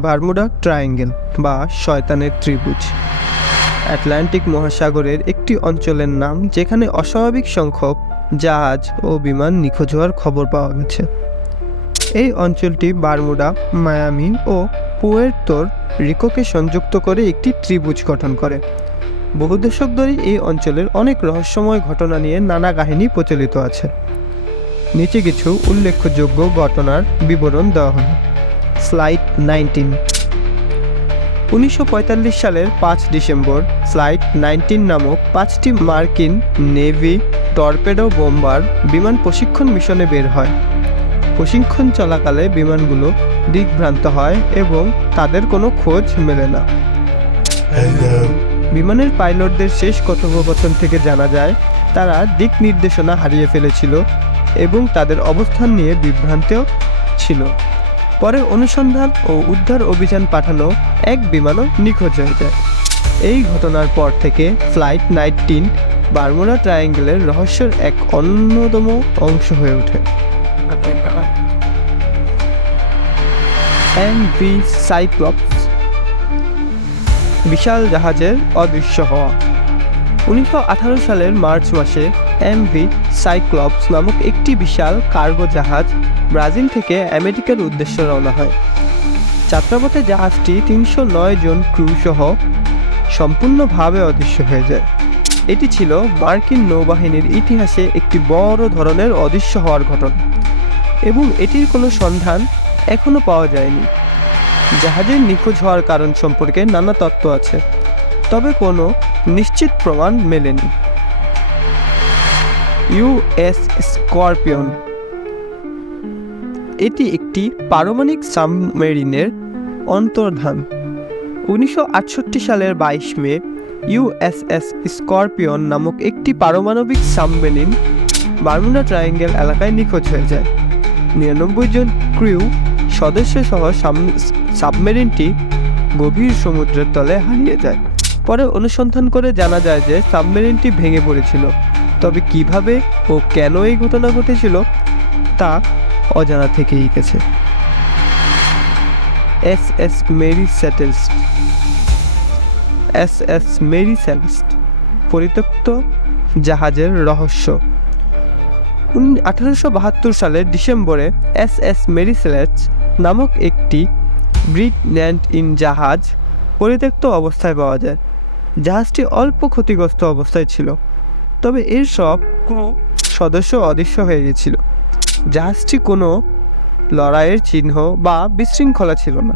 Bermuda triangle বা শয়তানের ত্রিভুজ। অ্যাটলান্টিক মহাসাগরের একটি অঞ্চলের নাম যেখানে অস্বাভাবিক সংখ্যক জাহাজ ও বিমান নিখোঁজ হওয়ার খবর পাওয়া গেছে। এই অঞ্চলটি বারমুডা, মায়ামি ও পুয়ের্তোর রিকোকে সংযুক্ত করে একটি ত্রিভুজ গঠন করে। বহু দশক ধরে এই অঞ্চলের অনেক রহস্যময় ঘটনা নিয়ে নানা কাহিনী প্রচলিত আছে। নিচে কিছু উল্লেখযোগ্য ঘটনার বিবরণ দেওয়া হলো। Flight nineteen. উনিশশো পঁয়তাল্লিশ সালের পাঁচ ডিসেম্বর ফ্লাইট নাইনটিন নামক পাঁচটি মার্কিন নেভি টর্পেডো বোম্বার বিমান প্রশিক্ষণ মিশনে বের হয়। প্রশিক্ষণ চলাকালে বিমানগুলো দিকভ্রান্ত হয় এবং তাদের কোনো খোঁজ মেলে না। বিমানের পাইলটদের শেষ কথোপকথন থেকে জানা যায় তারা দিক নির্দেশনা হারিয়ে ফেলেছিল এবং তাদের অবস্থান নিয়ে বিভ্রান্তেও ছিল। পরে অনুসন্ধান ও উদ্ধার অভিযান পাঠানো এক বিমানও নিখোঁজ হয়ে যায়। এই ঘটনার পর থেকে ফ্লাইট নাইনটিন বারমুডা ট্রায়াঙ্গেলের রহস্যের এক অন্যতম অংশ হয়ে ওঠে। বিশাল জাহাজের অদৃশ্য হওয়া। উনিশশো আঠারো সালের মার্চ মাসে এমভি সাইক্লপস নামক একটি বিশাল কার্গো জাহাজ ব্রাজিল থেকে আমেরিকার উদ্দেশ্যে রওনা হয়। যাত্রাপথে জাহাজটি তিনশো নয় জন ক্রু সহ সম্পূর্ণভাবে অদৃশ্য হয়ে যায়। এটি ছিল মার্কিন নৌবাহিনীর ইতিহাসে একটি বড় ধরনের অদৃশ্য হওয়ার ঘটনা এবং এটির কোনো সন্ধান এখনও পাওয়া যায়নি। জাহাজের নিখোঁজ হওয়ার কারণ সম্পর্কে নানা তত্ত্ব আছে, তবে কোনো নিশ্চিত প্রমাণ মেলেনি। US Scorpion. এটি একটি পারমাণবিক সাবমেরিনের অন্তর্ধান। উনিশশো আটষট্টি সালের বাইশ মে ইউএসএস স্করপিয়ন নামক একটি পারমাণবিক সাবমেরিন বারমুডা ট্রায়াঙ্গেল এলাকায় নিখোঁজ হয়ে যায়। নিরানব্বই জন ক্রিউ সদস্য সহ সাবমেরিনটি গভীর সমুদ্রের তলে হারিয়ে যায়। পরে অনুসন্ধান করে জানা যায় যে সাবমেরিনটি ভেঙে পড়েছিল। তবে কীভাবে ও কেন এই ঘটনা ঘটেছিল, তা অজানা থেকেই গেছে। S S Mary Celeste S S Mary Celeste পরিত্যক্ত জাহাজের রহস্য। আঠারোশো বাহাত্তর সালের ডিসেম্বরে এস এস মেরি সেলেটস নামক একটি ব্রিট ল্যান্ড ইন জাহাজ পরিত্যক্ত অবস্থায় পাওয়া যায়। জাহাজটি অল্প ক্ষতিগ্রস্ত অবস্থায় ছিল। তবে এর সব সদস্য অদৃশ্য হয়ে গেছিল। জাহাজটি কোনো লড়াইয়ের চিহ্ন বা বিশৃঙ্খলা ছিল না।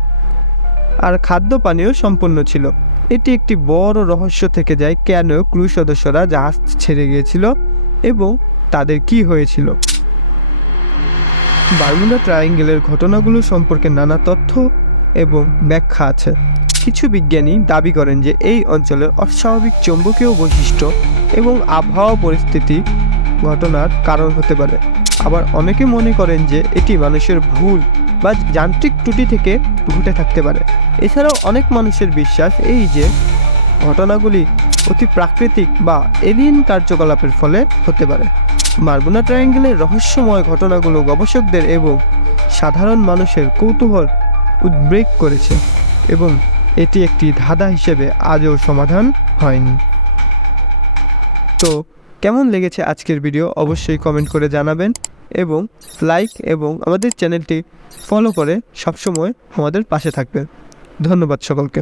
আর খাদ্য পানীয় সম্পূর্ণ ছিল। এটি একটি বড় রহস্য থেকে যায় কেন ক্রু সদস্যরা জাহাজ ছেড়ে গিয়েছিল এবং তাদের কি হয়েছিল। বারমুডা ট্রায়াঙ্গেলের ঘটনাগুলো সম্পর্কে নানা তথ্য এবং ব্যাখ্যা আছে। কিছু বিজ্ঞানী দাবি করেন যে এই অঞ্চলের অস্বাভাবিক চৌম্বকীয় বৈশিষ্ট্য এবং আবহাওয়া পরিস্থিতি ঘটনার কারণ হতে পারে। আবার অনেকে মনে করেন যে এটি মানুষের ভুল বা যান্ত্রিক ত্রুটি থেকে ঘটে থাকতে পারে। এছাড়াও অনেক মানুষের বিশ্বাস এই যে ঘটনাগুলি অতি প্রাকৃতিক বা এলিয়েন কার্যকলাপের ফলে হতে পারে। মার্বুনা ট্রায়াঙ্গেলের রহস্যময় ঘটনাগুলো গবেষকদের এবং সাধারণ মানুষের কৌতূহল উদ্বেগ করেছে এবং এটি একটি ধাঁধা হিসেবে আজও সমাধান হয়নি। তো কেমন লেগেছে আজকের ভিডিও অবশ্যই কমেন্ট করে জানাবেন এবং লাইক এবং আমাদের চ্যানেলটি ফলো করে সবসময় আমাদের পাশে থাকবেন। ধন্যবাদ সকলকে।